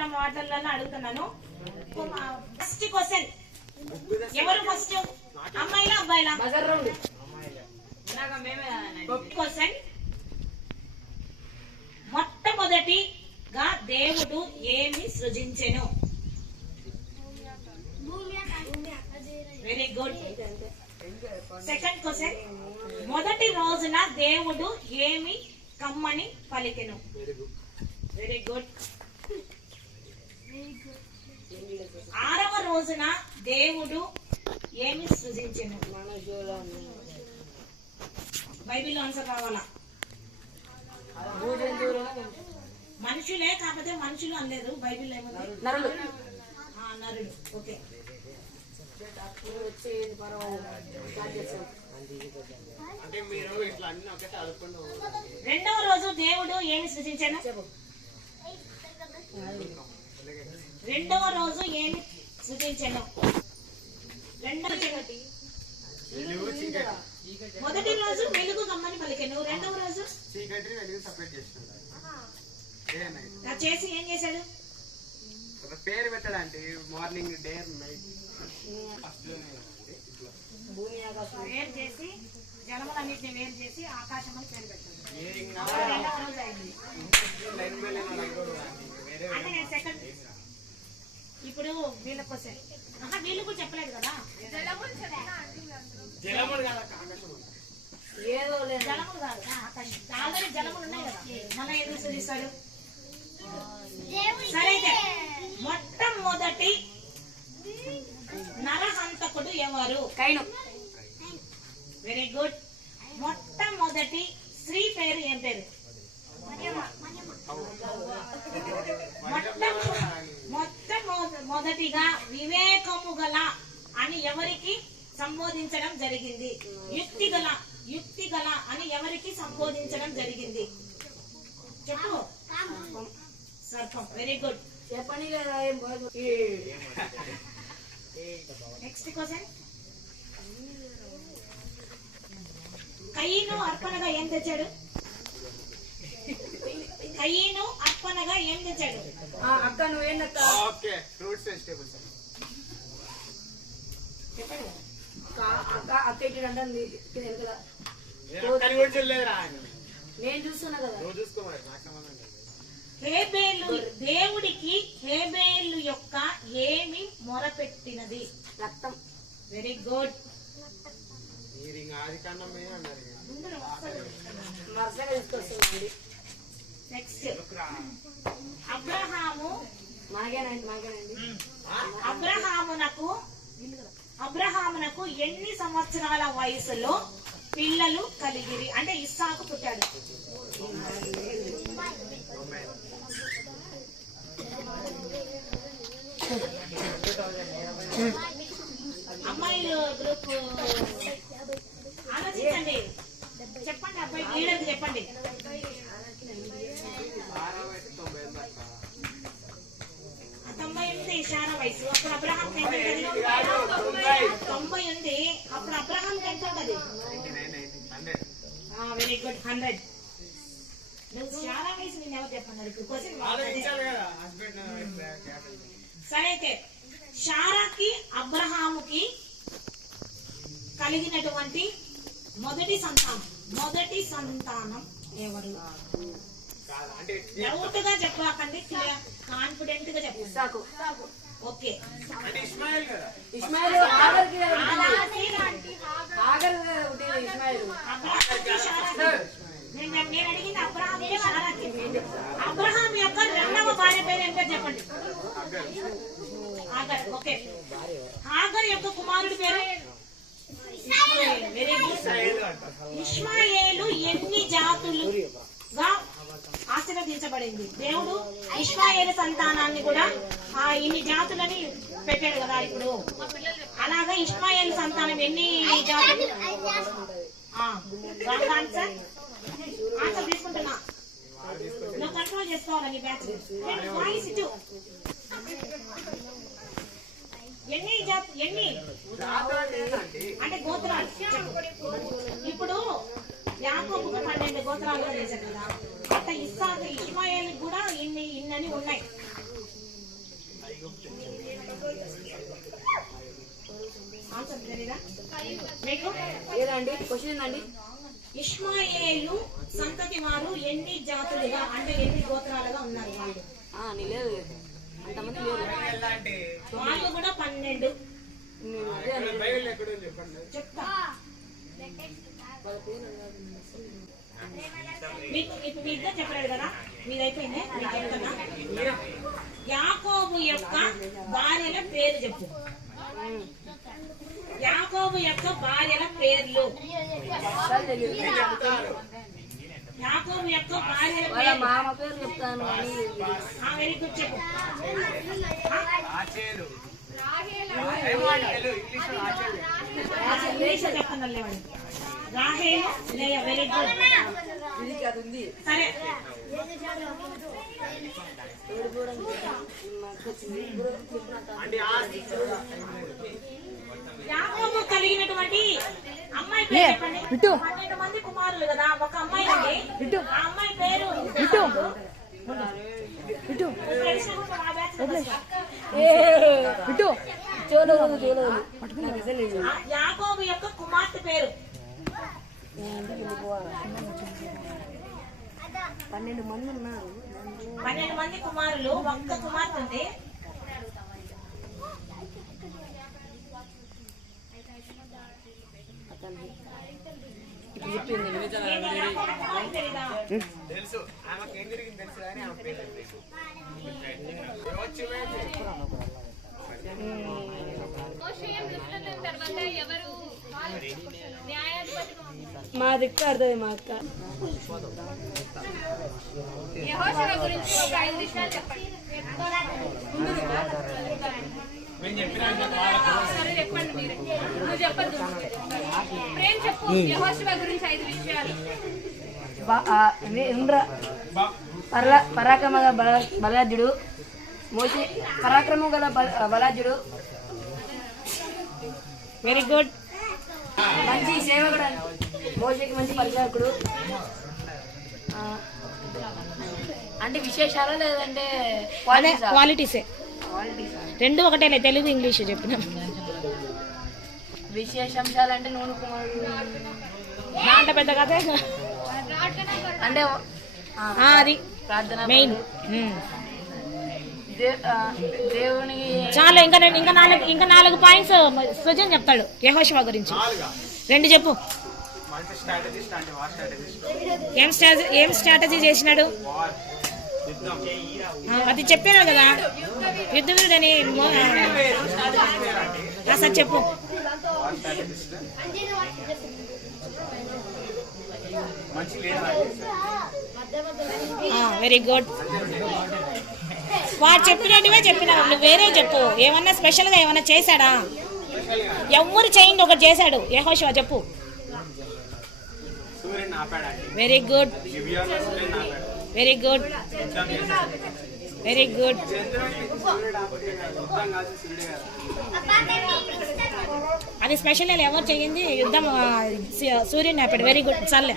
ఉన్న మాటలను అడుగుతున్నాను. ఫస్ట్ క్వశ్చన్, ఎవరు ఫస్ట్, అమ్మాయిలా అబ్బాయిలా? క్వశ్చన్, మొట్టమొదటిగా దేవుడు ఏమి సృజించెను? Very good. సెకండ్ క్వశ్చన్, మొదటి రోజున దేవుడు ఏమి కమ్మని పలికెను? Very good. ఆరవ రోజున దేవుడు ఏమి సృజించెను? బైబిల్ ఆన్సర్ కావాలా? మనుషులే, కాకపోతే మనుషులు అనలేదు బైబిల్. ఏమన్నా నరుడు. ఓకే. రెండవ రోజు దేవుడు ఏమి సృజించాను? రెండవ రోజు ఏమి సృజించాను? మొదటి రోజు వెలుగు గమ్మని పలికాను, రెండవ రోజు చేసి ఏం చేశాడు? పేరు పెట్టడానికి మార్నింగ్ డే నైట్ వేరు చేసి జలములన్నింటినీ వేరు చేసి ఆకాశం అని పేరు పెట్టాడు. అంటే నేను సెకండ్. ఇప్పుడు వీళ్ళ కోసం వీళ్ళు కూడా చెప్పలేదు కదా. జలములు కాదు, ఆల్రెడీ జలములు ఉన్నాయి కదా, మళ్ళీ ఎందుకు సూచిస్తాడు? సరే, మొట్టమొదటి నరహంతకుడు ఎవరు? కైను. Very good. మొట్టమొదటి స్త్రీ పేరు ఏం పేరు? మొట్టమొదటిగా వివేకము గల అని ఎవరికి సంబోధించడం జరిగింది? యుక్తి గల అని ఎవరికి సంబోధించడం జరిగింది? చెప్పు. సర్పం. Very good. చెప్పండి. నెక్స్ట్ క్వశ్చన్, కయీను అర్పణగా ఏం తెచ్చాడు? కయీను అర్పణగా ఏం తెచ్చాడు? అక్క నువ్వేందక్క? Okay, fruits vegetables. చెప్పండి. అక్క ఇటు అంటుంది కదా, నేను చూస్తున్నా కదా. దేవుడికి హేబేలు యొక్క ఏమి మొరపెట్టినది? రక్తం. Very good. నెక్స్ట్, అబ్రహామునకు ఎన్ని సంవత్సరాల వయసులో పిల్లలు కలిగిరి? అంటే ఇస్సాకు పుట్టాడు. అమ్మాయిలు గ్రూప్ ఆలోచించండి, చెప్పండి. అబ్బాయి లీడర్కి చెప్పండి. 98 ఇషారా వయసు. అప్పుడు అబ్రహాం ఎంత ఉంటుంది? 90 ఉంది. అప్పుడు అబ్రహాం ఎంత ఉంటుంది? Very good, 100. నువ్వు షారా వయసు నేను ఎవరు చెప్పన్నారు? సరే, అయితే షారాకి అబ్రహాముకి కలిగినటువంటి మొదటి సంతానం ఎవరు? డౌట్ గా చెప్పకండి, కాన్ఫిడెంట్ గా చెప్పు. ఓకే. నేను అడిగింది అబ్రహాం యొక్క రెండవ భార్య పేరు ఏంటో చెప్పండి. ఆగర్. ఓకే. ఆగర్ యొక్క కుమారుడి పేరు వెరీ గుడ్. ఇష్మాయేలు ఎన్ని జాతులుగా ఆశీర్వదించబడింది? దేవుడు ఇష్మాయేలు సంతానాన్ని కూడా ఇన్ని జాతులని పెట్టాడు కదా. ఇప్పుడు అలాగా ఇష్మాయేలు సంతానం ఎన్ని జాతులు? ఆన్సర్ తీసుకుంటున్నా, నువ్వు కంట్రోల్ చేసుకోవాలి నీ బ్యాచ్. వాయిస్ ఇటు. ఎన్ని అంటే గోత్రాలు. ఇప్పుడు యాకోబుకు 12 గోత్రాలుగా చేశారు కదా, అట్లా ఇష్మాయేలుకి కూడా ఇన్నని ఉన్నాయి. మీకు ఏదండి క్వశ్చన్ ఏందండి? ఇష్మాయేలు సంతతి వారు ఎన్ని జాతులుగా అంటే ఎన్ని గోత్రాలుగా ఉన్నారు వాళ్ళు? నీ లేదు అంతమంది లేరు. వాళ్ళు కూడా 12. నేను అదే చెప్తా. మీకు ఇప్పుడు మీ ఇద్దరు చెప్పలేదు కదా, మీదైపోయింది. మీకు చెప్తున్నా. యాకోబు యొక్క భార్యల పేరు చెప్పు. యాకోబు యొక్క భార్యల పేర్లు. యాకోబు యొక్క భార్యల వాళ్ళ పేర్లు. మామ పేరు చెప్తాను అని వెరీ గుడ్ చెప్పు. ఇంగ్లీష్ చెప్తాను లేవండి. రాహేలు లేయ. Very good. ఇది అది ఉంది. సరే యాకోబు కలిగినటువంటి అమ్మాయి పేరు చెప్పండి. 12 మంది కుమారులు కదా, ఒక అమ్మాయి ఉంది. ఆ అమ్మాయి పేరు యాకోబు యొక్క కుమార్తె పేరు. 12 మంది ఉన్నారు. 12 మంది కుమారులు, ఒక్క కుమార్తె ఉంది. ఇప్పుడు చెప్పింది తెలుసు ఆమెకి ఏం జరిగింది తెలుసు కానీ ఆమె పేరు తెలియదు. మా దిక్కు అర్థం మా అక్క. యెహోషువ గురించి ఒక 5 విషయాలు చెప్పండి. సరే చెప్పండి మీరే. నువ్వు చెప్పద్దు. ప్రేమ్ చెప్పు. యెహోషువ గురించి 5 విషయాలు. పరాక్రమ బలాఢ్యుడు, మోషే పరాక్రమం గల బలాఢ్యుడు, వెరీ గుడ్. మంచి సేవకుడు, మోషేకి మంచి పరిచారకుడు. అంటే విశేషాలు లేదంటే క్వాలిటీసే రెండు ఒకటేలే, తెలుగు ఇంగ్లీష్ చెప్పిన. విశేషాంశాలు అంటే నూనె కుమారుడు దాంట్లో పెద్ద కథ అంటే అది ప్రార్థన మెయిన్. దేవునికి చాలా ఇంకా నాలుగు పాయింట్స్ సృజన్ చెప్తాడు యెహోషువ గురించి. 2 చెప్పు. ఏం స్ట్రాటజీ చేసినాడు? అది చెప్పాను కదా, యుద్ధవీరుడని. అసలు చెప్పు. Very good. వాడు చెప్పినట్టువే చెప్పినావు, నువ్వు వేరే చెప్పు. ఏమన్నా స్పెషల్గా ఏమన్నా చేశాడా? ఎవరు చేయండి ఒకటి చేశాడు యెహోషువ, చెప్పు. Very good, very good, very good. అది స్పెషల్ ఎవరు చేయింది? యుద్ధం సూర్యుని ఆపాడు. Very good. చాలే.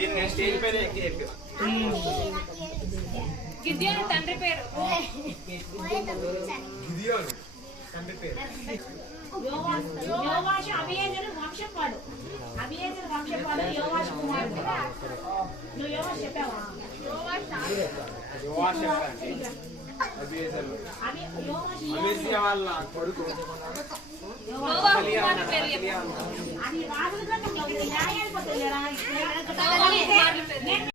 గిద్యోను తండ్రి పేరు. యోవాషు అబీయెజరు వంశపాడు. అబీయెజరు వంశపాడు యోవాషు కుమారుడు. నువ్వు యోవాషు చెప్పావా? వాళ్ళ కొడుకు నోవాహు కుమారుడి పేరు చెప్పు. అది రాజుల గ్రంథంలో ఉంది. న్యాయాధిపతులు లేరా? నోవాహు కుమారుడి పేరు.